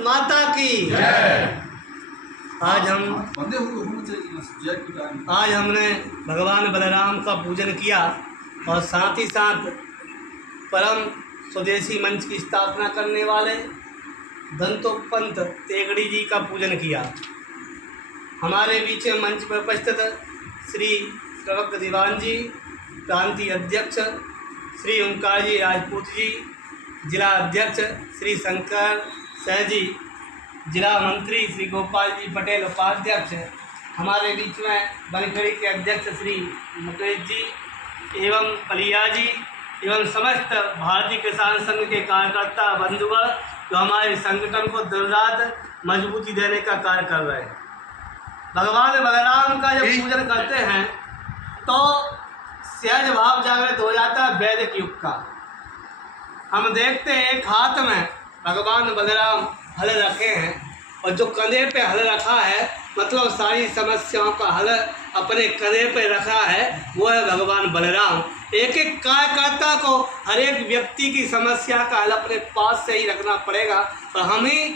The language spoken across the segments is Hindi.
माता की आज हमने भगवान बलराम का पूजन किया और साथ ही साथ परम स्वदेशी मंच की स्थापना करने वाले दंतोपंत तेगड़ी जी का पूजन किया। हमारे बीच में मंच पर उपस्थित श्री प्रवक्त दीवान जी, प्रांतीय अध्यक्ष श्री ओंकार जी राजपूत जी, जिला अध्यक्ष श्री शंकर सह जी, जिला मंत्री श्री गोपाल जी पटेल उपाध्यक्ष, हमारे बीच में बनखड़ी के अध्यक्ष श्री मुकेश जी एवं पलिया जी एवं समस्त भारतीय किसान संघ के कार्यकर्ता बंधुगण जो हमारे संगठन को दिन रात मजबूती देने का कार्य कर रहे हैं। भगवान बलराम का जब पूजन करते हैं तो सहज भाव जागृत हो जाता है वैदिक युग का। हम देखते हैं एक हाथ में भगवान बलराम हल रखे हैं और जो कंधे पे हल रखा है मतलब सारी समस्याओं का हल अपने कंधे पे रखा है, वो है भगवान बलराम। एक एक कार्यकर्ता को हर एक व्यक्ति की समस्या का हल अपने पास से ही रखना पड़ेगा और हम ही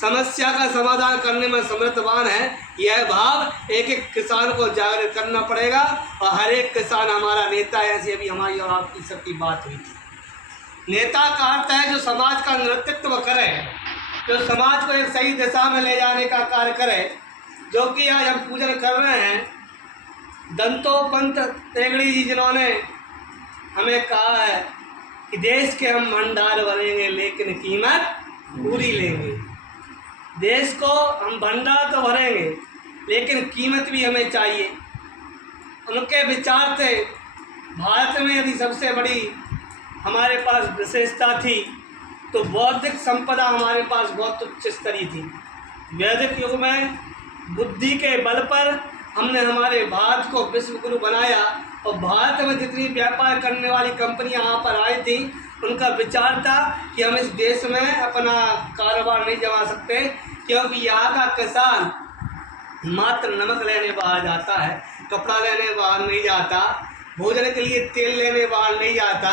समस्या का समाधान करने में समर्थवान है। यह भाव एक एक किसान को जागृत करना पड़ेगा और हर एक किसान हमारा नेता है। ऐसी अभी हमारी और आपकी सबकी बात हुई थी। नेता का अर्थ है जो समाज का नेतृत्व करे, जो समाज को एक सही दिशा में ले जाने का कार्य करे, जो कि आज हम पूजन कर रहे हैं दंतोपंत तेगड़ी जी, जिन्होंने हमें कहा है कि देश के हम भंडार भरेंगे लेकिन कीमत पूरी लेंगे। देश को हम भंडार तो भरेंगे लेकिन कीमत भी हमें चाहिए। उनके विचार थे भारत में यदि सबसे बड़ी हमारे पास विशेषता थी तो बौद्धिक संपदा हमारे पास बहुत उच्च स्तरीय थी। वैदिक युग में बुद्धि के बल पर हमने हमारे भारत को विश्व गुरु बनाया और भारत में जितनी व्यापार करने वाली कंपनियां यहाँ पर आई थी उनका विचार था कि हम इस देश में अपना कारोबार नहीं जमा सकते क्योंकि यहाँ का किसान मात्र नमक लेने बाहर जाता है, कपड़ा लेने बाहर नहीं जाता, भोजन के लिए तेल लेने बाहर नहीं जाता,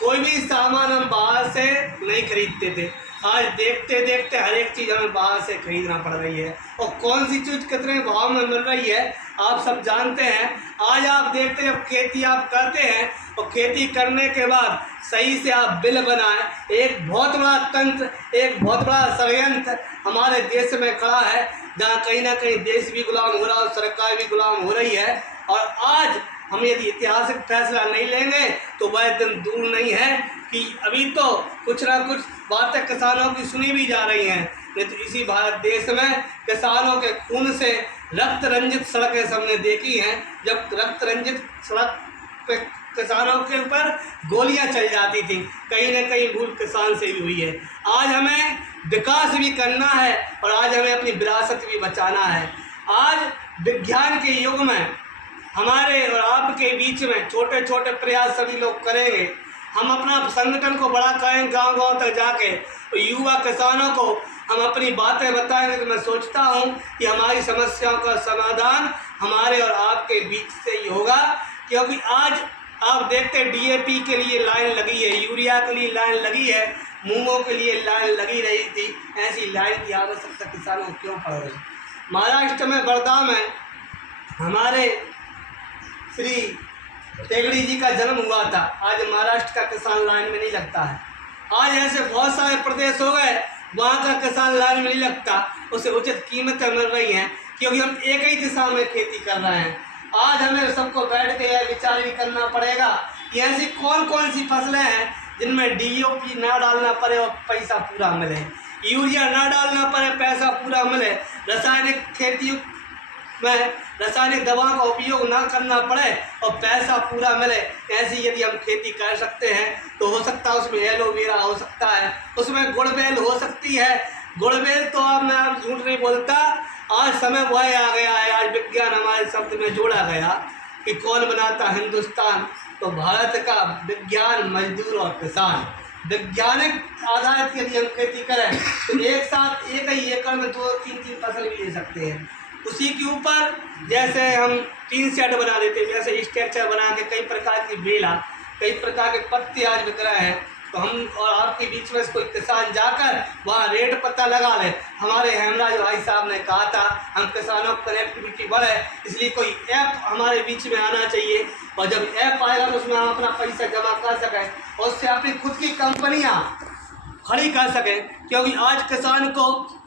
कोई भी सामान हम बाहर से नहीं खरीदते थे। आज देखते देखते हर एक चीज़ हमें बाहर से खरीदना पड़ रही है और कौन सी चीज़ कितने भाव में मिल रही है आप सब जानते हैं। आज आप देखते हैं जब खेती आप करते हैं और खेती करने के बाद सही से आप बिल बनाएं, एक बहुत बड़ा तंत्र, एक बहुत बड़ा षड्यंत्र हमारे देश में खड़ा है जहाँ कहीं ना कहीं देश भी गुलाम हो रहा है और सरकार भी गुलाम हो रही है। और आज हम यदि ऐतिहासिक फैसला नहीं लेंगे तो वह दिन दूर नहीं है कि अभी तो कुछ ना कुछ बातें किसानों की सुनी भी जा रही हैं, नहीं तो इसी भारत देश में किसानों के खून से रक्त रंजित सड़कें सबने देखी हैं। जब रक्त रंजित सड़क पे किसानों के ऊपर गोलियां चल जाती थी, कहीं ना कहीं भूल किसान से भी हुई है। आज हमें विकास भी करना है और आज हमें अपनी विरासत भी बचाना है। आज विज्ञान के युग में हमारे और आपके बीच में छोटे छोटे प्रयास सभी लोग करेंगे। हम अपना संगठन को बड़ा करेंगे, गांव गांव तक जाके और युवा किसानों को हम अपनी बातें बताएंगे। तो मैं सोचता हूं कि हमारी समस्याओं का समाधान हमारे और आपके बीच से ही होगा, क्योंकि आज आप देखते हैं डीएपी के लिए लाइन लगी है, यूरिया के लिए लाइन लगी है, मूंगों के लिए लाइन लगी रही थी। ऐसी लाइन की आवश्यकता किसानों को क्यों पड़ रही? महाराष्ट्र में वर्धा में हमारे श्री तेगड़ी जी का जन्म हुआ था। आज महाराष्ट्र का किसान लाइन में नहीं लगता है। आज ऐसे बहुत सारे प्रदेश हो गए वहाँ का किसान लाइन में नहीं लगता, उसे उचित कीमतें मिल रही हैं क्योंकि हम एक ही दिशा में खेती कर रहे हैं। आज हमें सबको बैठ के यह विचार भी करना पड़ेगा कि ऐसी कौन कौन सी फसलें हैं जिनमें डीओपी ना डालना पड़े और पैसा पूरा मिले, यूरिया ना डालना पड़े पैसा पूरा मिले, रासायनिक खेती में रासायनिक दवा का उपयोग ना करना पड़े और पैसा पूरा मिले। ऐसी यदि हम खेती कर सकते हैं तो हो सकता है उसमें एलोवेरा हो सकता है, उसमें गुड़बेल हो सकती है। गुड़बेल तो अब मैं आप झूठ नहीं बोलता, आज समय वह आ गया है, आज विज्ञान हमारे शब्द में जोड़ा गया कि कौन बनाता हिंदुस्तान, तो भारत का विज्ञान, मजदूर और किसान। वैज्ञानिक आधारित यदि हम खेती करें तो एक साथ एक ही एकड़ में 2-3 फसल भी ले सकते हैं। उसी के ऊपर जैसे हम 3 सेट बना देते हैं, जैसे स्ट्रक्चर बना के कई प्रकार की बेला, कई प्रकार के पत्ते आज बिक रहे हैं, तो हम और आपके बीच में से कोई किसान जाकर वहाँ रेट पता लगा ले। हमारे हेमराज भाई साहब ने कहा था हम किसानों की कनेक्टिविटी बढ़े, इसलिए कोई ऐप हमारे बीच में आना चाहिए, और जब ऐप आएगा तो उसमें हम अपना पैसा जमा कर सकें और उससे अपनी खुद की कंपनियाँ खड़ी कर सकें। क्योंकि आज किसान को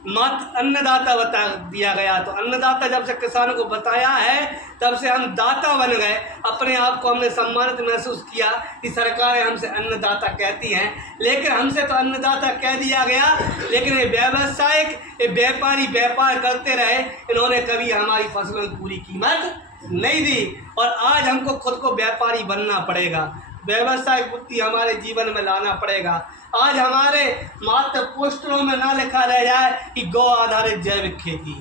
मात्र अन्नदाता बता दिया गया, तो अन्नदाता जब से किसानों को बताया है तब से हम दाता बन गए। अपने आप को हमने सम्मानित महसूस किया कि सरकारें हमसे अन्नदाता कहती हैं, लेकिन हमसे तो अन्नदाता कह दिया गया, लेकिन ये व्यावसायिक ये व्यापारी व्यापार करते रहे, इन्होंने कभी हमारी फसलों की पूरी कीमत नहीं दी। और आज हमको खुद को व्यापारी बनना पड़ेगा, व्यावसायिक बुद्धि हमारे जीवन में लाना पड़ेगा। आज हमारे मात्र पोस्टरों में ना लिखा रह जाए कि गौ आधारित जैविक खेती,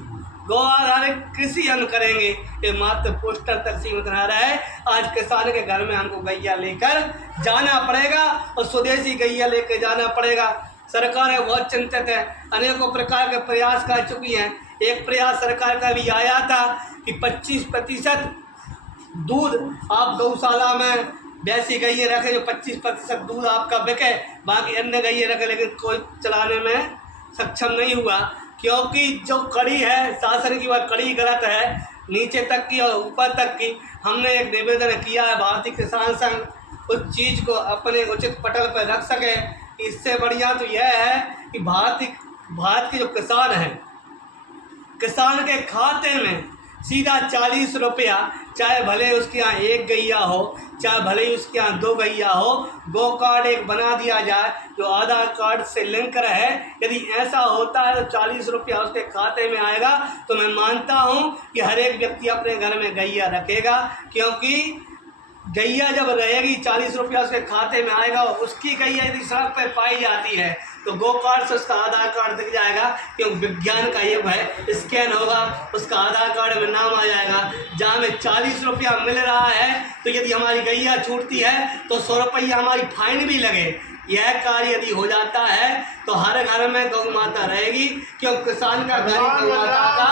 गौ आधारित कृषि हम करेंगे, ये मात्र पोस्टर तक सीमित न रहे। आज किसान के घर में हमको गैया लेकर जाना पड़ेगा और स्वदेशी गैया लेकर जाना पड़ेगा। सरकारें बहुत चिंतित है, अनेकों प्रकार के प्रयास कर चुकी हैं। एक प्रयास सरकार का भी आया था कि 25% दूध आप गौशाला में वैसी गैये रखें जो 25% दूध आपका बिके, बाकी अन्य गैये रखें, लेकिन कोई चलाने में सक्षम नहीं हुआ। क्योंकि जो कड़ी है शासन की, वह कड़ी गलत है, नीचे तक की और ऊपर तक की। हमने एक निवेदन किया है भारतीय किसान संघ उस चीज़ को अपने उचित पटल पर रख सके। इससे बढ़िया तो यह है कि भारत के जो किसान हैं, किसान के खाते में सीधा 40 रुपया, चाहे भले उसके यहाँ एक गैया हो, चाहे भले ही उसके यहाँ 2 गैया हो, गो कार्ड एक बना दिया जाए जो आधार कार्ड से लिंक रहे। यदि ऐसा होता है तो 40 रुपया उसके खाते में आएगा, तो मैं मानता हूँ कि हर एक व्यक्ति अपने घर में गैया रखेगा। क्योंकि गैया जब रहेगी 40 रुपया उसके खाते में आएगा, उसकी गैया यदि सड़क पर पाई जाती है तो गो कार्ड से उसका आधार कार्ड दिख जाएगा, क्योंकि विज्ञान का युग है, स्कैन होगा, उसका आधार कार्ड में नाम आ जाएगा। जहाँ में 40 रुपया मिल रहा है, तो यदि हमारी गैया छूटती है तो 100 रुपया हमारी फाइन भी लगे। यह कार्य यदि हो जाता है तो हर घर में गौ माता रहेगी, क्योंकि किसान का घर ही गौ माता का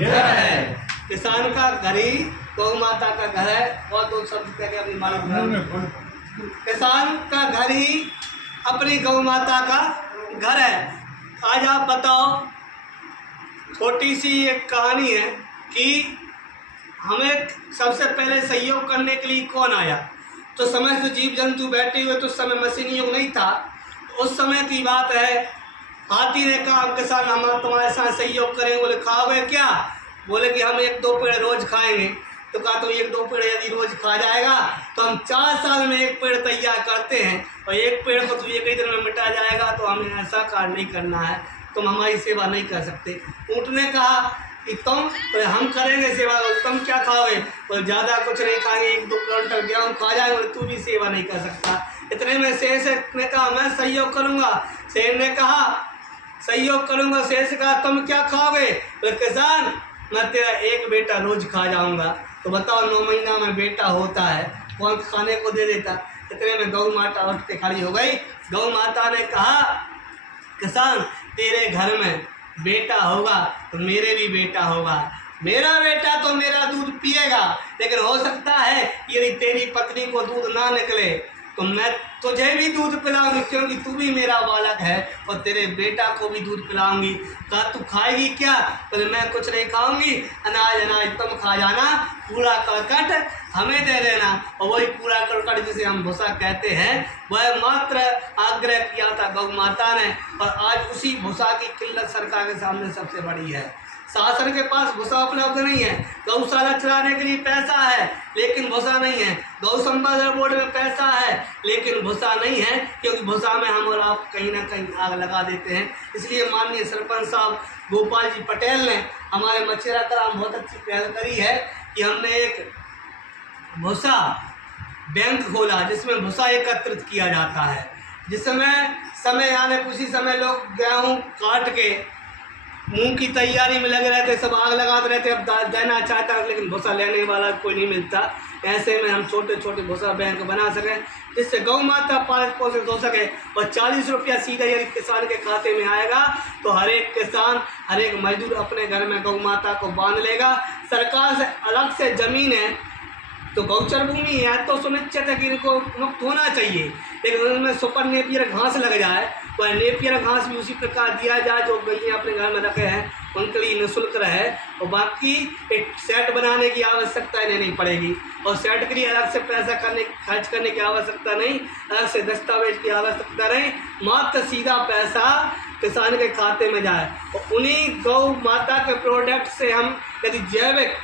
घर है, किसान का घर ही गौ माता का घर है। और 2 शब्द कह के अपनी मालिक, किसान का घर ही अपनी गौ माता का घर है। आज आप बताओ, छोटी सी एक कहानी है कि हमें सबसे पहले सहयोग करने के लिए कौन आया। तो समय से जीव जंतु बैठे हुए, तो उस समय मशीनी युग नहीं था। उस समय की बात है, हाथी ने कहा किसान हम तुम्हारे साथ सहयोग करेंगे। बोले खाओगे क्या? बोले कि हम 1-2 पेड़ रोज खाएंगे। तो कहा तो 1-2 पेड़ यदि रोज खा जाएगा तो हम 4 साल में 1 पेड़ तैयार करते हैं, और 1 पेड़ को तो 1 ही दिन में मिटा जाएगा, तो हमें ऐसा कार्य नहीं करना है, तुम हमारी सेवा नहीं कर सकते। ऊँट ने कहा कि हम करेंगे सेवा, तुम क्या खाओगे? बोले ज़्यादा कुछ नहीं खाएंगे, 1-2 क्विंटल गेहूँ खा जाएंगे, तू भी सेवा नहीं कर सकता। इतने में शेष ने कहा मैं सहयोग करूँगा। शेर ने कहा सहयोग करूँगा। शेष कहा तुम क्या खाओगे? बोले किसान मैं तेरा 1 बेटा रोज खा जाऊँगा। तो बताओ 9 महीना में बेटा होता है, कौन खाने को दे देता? इतने में गौ माता उठ के खड़ी हो गई। गौ माता ने कहा किसान तेरे घर में बेटा होगा तो मेरे भी बेटा होगा, मेरा बेटा तो मेरा दूध पिएगा, लेकिन हो सकता है यदि तेरी पत्नी को दूध ना निकले तो मैं तुझे भी दूध पिलाऊंगी, क्योंकि तू भी मेरा बालक है, और तेरे बेटा को भी दूध पिलाऊंगी। कहा तू खाएगी क्या? बोले मैं कुछ नहीं खाऊंगी, अनाज तुम खा जाना, कूड़ा करकट हमें दे देना। और वही कूड़ा करकट जिसे हम भूसा कहते हैं, वह मात्र आग्रह किया था गौ माता ने, और आज उसी भूसा की किल्लत सरकार के सामने सबसे बड़ी है। शासन के पास भूसा उपलब्ध नहीं है, गौशाला चलाने के लिए पैसा है लेकिन भूसा नहीं है, गौ संवर्धन बोर्ड में पैसा है लेकिन भूसा नहीं है, क्योंकि भूसा में हम और आप कहीं ना कहीं आग लगा देते हैं। इसलिए माननीय सरपंच साहब गोपाल जी पटेल ने हमारे मछेरा ग्राम बहुत अच्छी पहल करी है कि हमने एक भूसा बैंक खोला जिसमें भूसा एकत्रित किया जाता है, जिसमें समय आने उसी समय लोग गेहूँ काट के मूंग की तैयारी में लगे रहते, सब आग लगाते रहते। अब देना चाहता है लेकिन भूसा लेने वाला कोई नहीं मिलता। ऐसे में हम छोटे छोटे भूसा बैंक बना सकें जिससे गौ माता पालित पोषित हो सके, और 40 रुपया सीधा यदि किसान के खाते में आएगा तो हर एक किसान हर एक मजदूर अपने घर में गौ माता को बांध लेगा। सरकार से अलग से ज़मीन है तो गौचर भूमि है तो सुनिश्चित है कि इनको मुक्त होना चाहिए, लेकिन उनमें सुपर नेपियर घास लग जाए तो नेपियर घास भी उसी प्रकार दिया जाए जो गैया अपने घर में रखे हैं उनके लिए निःशुल्क रहे। और बाकी एक सेट बनाने की आवश्यकता इन्हें नहीं पड़ेगी, और सेट के लिए अलग से पैसा खर्च करने की आवश्यकता नहीं, अलग से दस्तावेज की आवश्यकता नहीं, मात्र सीधा पैसा किसान के खाते में जाए। और उन्हीं गौ माता के प्रोडक्ट से हम यदि जैविक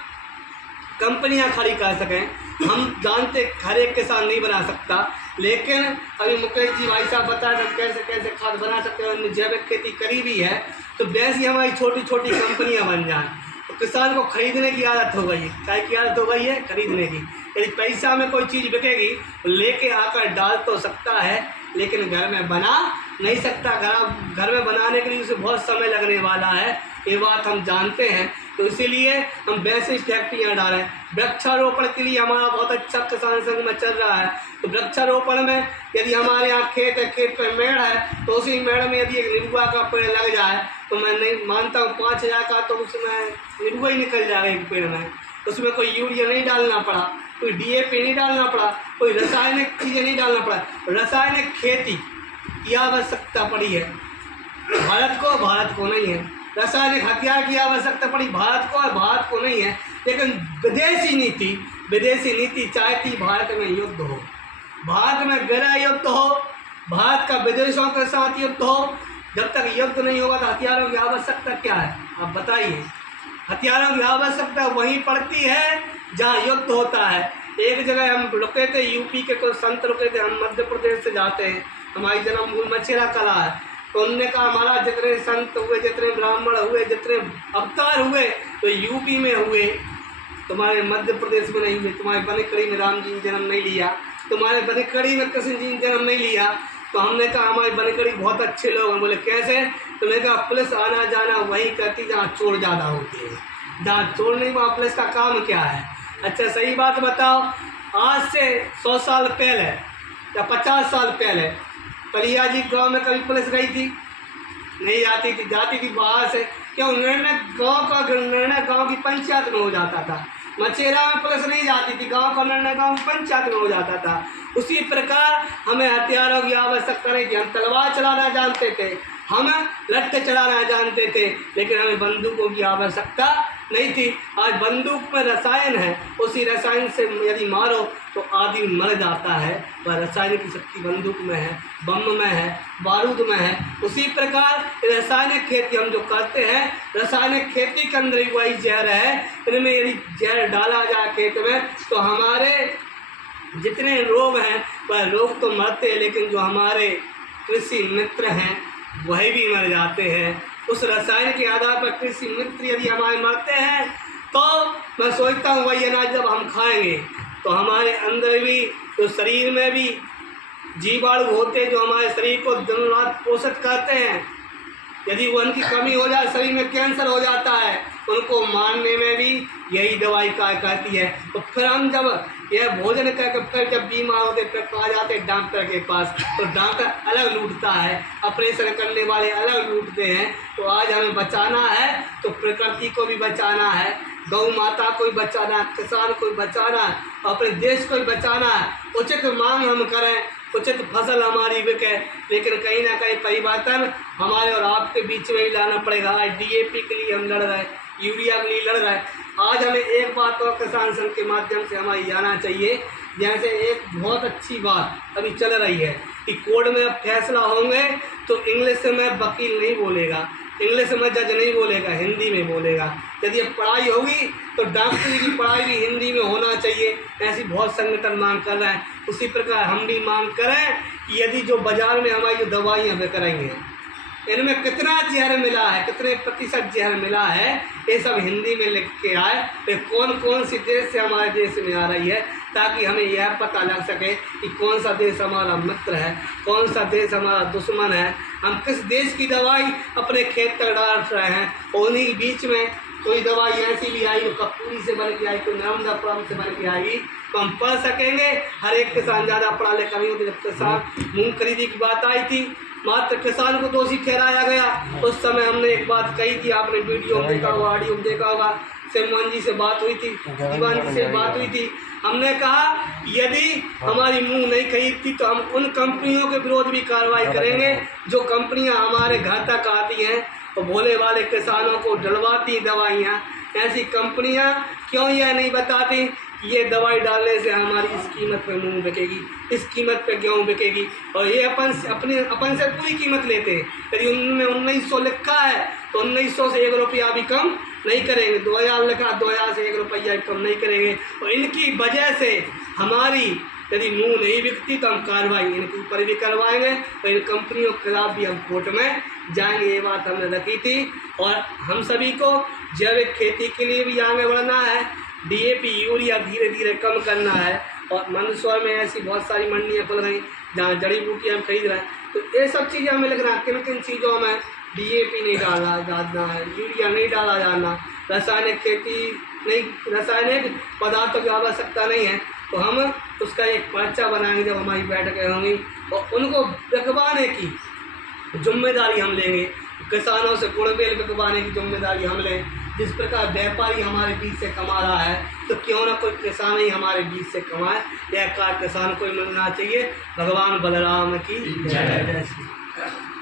कंपनियां खड़ी कर सकें, हम जानते हर एक किसान नहीं बना सकता, लेकिन अभी मुकेश जी भाई साहब बता रहे कैसे कैसे खाद बना सकते हैं, उन्होंने जैविक खेती करी भी है, तो वैसी हमारी छोटी छोटी कंपनियां बन जाएं तो किसान को खरीदने की आदत हो गई है। क्या की आदत हो गई है? खरीदने की। यदि पैसा में कोई चीज़ बिकेगी तो लेके आकर डाल तो सकता है, लेकिन घर में बना नहीं सकता। घर में बनाने के लिए उसे बहुत समय लगने वाला है, ये बात हम जानते हैं। तो इसीलिए हम वैसे फैक्ट्रियाँ डालें। वृक्षारोपण के लिए हमारा बहुत अच्छा किसान संघ में चल रहा है, तो वृक्षारोपण में यदि हमारे यहाँ खेत है, खेत पर मेड़ है, तो उसी मेड़ में यदि एक नींबुआ का पेड़ लग जाए तो मैं नहीं मानता हूँ 5,000 का तो उसमें नींबुआ ही निकल जाएगा एक पेड़ में। उसमें कोई यूरिया नहीं डालना पड़ा, कोई DAP नहीं डालना पड़ा, कोई रासायनिक चीज़ें नहीं डालना पड़ा। रासायनिक खेती की आवश्यकता पड़ी है भारत को नहीं है। रासायनिक हथियार की आवश्यकता पड़ी भारत को, और भारत को नहीं है। लेकिन विदेशी नीति चाहती भारत में युद्ध हो, भारत में गृह युद्ध हो, भारत का विदेशों के साथ युद्ध हो। जब तक युद्ध नहीं होगा तो हथियारों की आवश्यकता क्या है आप बताइए? हथियारों की आवश्यकता वहीं पड़ती है जहाँ युद्ध होता है। एक जगह हम रुके थे, यूपी के कुछ संत रुके थे, हम मध्य प्रदेश से जाते हैं, हमारी जन्मभूमि मछेरा कला है, तो उनने कहा हमारा जितने संत हुए, जितने ब्राह्मण हुए, जितने अवतार हुए तो यूपी में हुए, तुम्हारे मध्य प्रदेश में नहीं हुए। तुम्हारे बनकड़ी में राम जी ने जन्म नहीं लिया, तुम्हारे बनकड़ी में कृष्ण जी ने जन्म नहीं लिया। तो हमने कहा हमारे बनकड़ी बहुत अच्छे लोग हैं। बोले कैसे? तो मैंने कहा पुलिस आना जाना वहीं करती जहाँ चोर ज़्यादा होते हैं, जहाँ चोर नहीं वहाँ पुलिस का काम क्या है? अच्छा सही बात बताओ, आज से 100 साल पहले या 50 साल पहले कलिया जी गाँव में कभी पुलिस गई थी? नहीं जाती थी, जाती थी बाहर से। क्यों? निर्णय गाँव का निर्णय गाँव की पंचायत में हो जाता था। मछेरा में पुलिस नहीं जाती थी, गांव का निर्णय गांव पंचायत में हो जाता था। उसी प्रकार हमें हथियारों की आवश्यकता नहीं थी। हम तलवार चलाना जानते थे, हम लट्ठे चलाना जानते थे, लेकिन हमें बंदूकों की आवश्यकता नहीं थी। आज बंदूक में रसायन है, उसी रसायन से यदि मारो तो आदमी मर जाता है। वह रासायनिक शक्ति बंदूक में है, बम में है, बारूद में है। उसी प्रकार रासायनिक खेती हम जो करते हैं, रासायनिक खेती के अंदर वही जहर है। इनमें यदि जहर डाला जाए खेत में तो हमारे जितने रोग हैं वह रोग तो मरते हैं, लेकिन जो हमारे कृषि मित्र हैं वही भी मर जाते हैं। उस रसायन के आधार पर कृषि मित्र यदि हमारे मरते हैं तो मैं सोचता हूँ वही अनाज जब हम खाएंगे तो हमारे अंदर भी, तो शरीर में भी जीवाणु होते हैं जो हमारे शरीर को दिन रात पोषित करते हैं। यदि वो उनकी कमी हो जाए, शरीर में कैंसर हो जाता है, उनको मारने में भी यही दवाई कार्य करती है। तो फिर हम जब यह भोजन करके फिर जब बीमार होते फिर आ जाते हैं डॉक्टर के पास, तो डॉक्टर अलग लूटता है, ऑपरेशन करने वाले अलग लूटते हैं। तो आज हमें बचाना है तो प्रकृति को भी बचाना है, गौ माता को भी बचाना है, किसान को भी बचाना है, अपने देश को भी बचाना है। उचित मांग हम करें, उचित फसल हमारी बिके, लेकिन कहीं ना कहीं परिवर्तन हमारे और आपके बीच में ही लाना पड़ेगा। आज DAP के लिए हम लड़ रहे हैं, यूरिया के लिए लड़ रहे हैं। आज हमें एक बात और किसान संघ के माध्यम से हमारी जाना चाहिए, जैसे एक बहुत अच्छी बात अभी चल रही है कि कोर्ट में अब फैसला होंगे तो इंग्लिश में वकील नहीं बोलेगा, इंग्लिश में जज नहीं बोलेगा, हिंदी में बोलेगा। यदि अब पढ़ाई होगी तो डॉक्टरी की पढ़ाई भी हिंदी में होना चाहिए। ऐसी बहुत संगठन मांग कर रहे हैं। उसी प्रकार हम भी मांग करें कि यदि जो बाज़ार में हमारी जो दवाइयाँ बिक रही हैं इनमें कितना जहर मिला है, कितने प्रतिशत जहर मिला है, ये सब हिंदी में लिख के आए। तो कौन कौन सी देश से हमारे देश में आ रही है, ताकि हमें यह पता लग सके कि कौन सा देश हमारा मित्र है, कौन सा देश हमारा दुश्मन है। हम किस देश की दवाई अपने खेत तक डाल रहे हैं, और उन्हीं बीच में कोई दवाई ऐसी भी आई, वो कपूरी से बन के आई, कोई नर्मदापुरम से बन के आई, तो हम पढ़ सकेंगे। हर एक किसान ज़्यादा पढ़ा लिखा नहीं होता। जब किसान मूँग खरीदी की बात आई थी, मात्र किसान को दोषी ठहराया गया। उस समय हमने एक बात कही थी, आपने वीडियो देखा होगा, ऑडियो देखा होगा, से मोहन जी से बात हुई थी, दीवान जी से बात हुई थी। हमने कहा यदि हमारी मुंह नहीं खरीदती तो हम उन कंपनियों के विरोध भी कार्रवाई करेंगे जो कंपनियां हमारे घर तक आती हैं और भोले वाले किसानों को डलवाती दवाइयाँ। ऐसी कंपनियां क्यों यह नहीं बताती कि ये दवाई डालने से हमारी इस कीमत पे मूंग बिकेगी, इस कीमत पे गेहूँ बिकेगी, और ये अपन से पूरी कीमत लेते हैं। यदि उनमें 1900 लिखा है तो 1900 से 1 रुपया भी कम नहीं करेंगे, 2000 लिखा 2000 से 1 रुपया भी कम नहीं करेंगे। और इनकी वजह से हमारी यदि मूंग नहीं बिकती तो हम कार्रवाई इनके ऊपर भी करवाएंगे और इन कंपनियों के खिलाफ भी हम कोर्ट में जाएंगे। ये बात हमने रखी थी। और हम सभी को जैविक खेती के लिए भी आगे बढ़ना है, DAP यूरिया धीरे धीरे कम करना है। और मंदसौर में ऐसी बहुत सारी मंडियाँ खुल रही जहाँ जड़ी बूटियाँ हम खरीद रहे हैं, तो ये सब चीज़ें हमें लग रहा है किन किन चीज़ों में DAP नहीं डालना है, यूरिया नहीं डाला जाना, रासायनिक खेती नहीं, रासायनिक पदार्थों की आवश्यकता नहीं है। तो हम उसका एक पर्चा बनाएंगे जब हमारी बैठकें होंगी और उनको बिकवाने की जिम्मेदारी हम लेंगे। किसानों से गुड़बेल बिकवाने की जिम्मेदारी हम लें। जिस प्रकार व्यापारी हमारे बीच से कमा रहा है तो क्यों ना कोई किसान ही हमारे बीच से कमाए। यह कार्य किसान को ही मिलना चाहिए। भगवान बलराम की जय।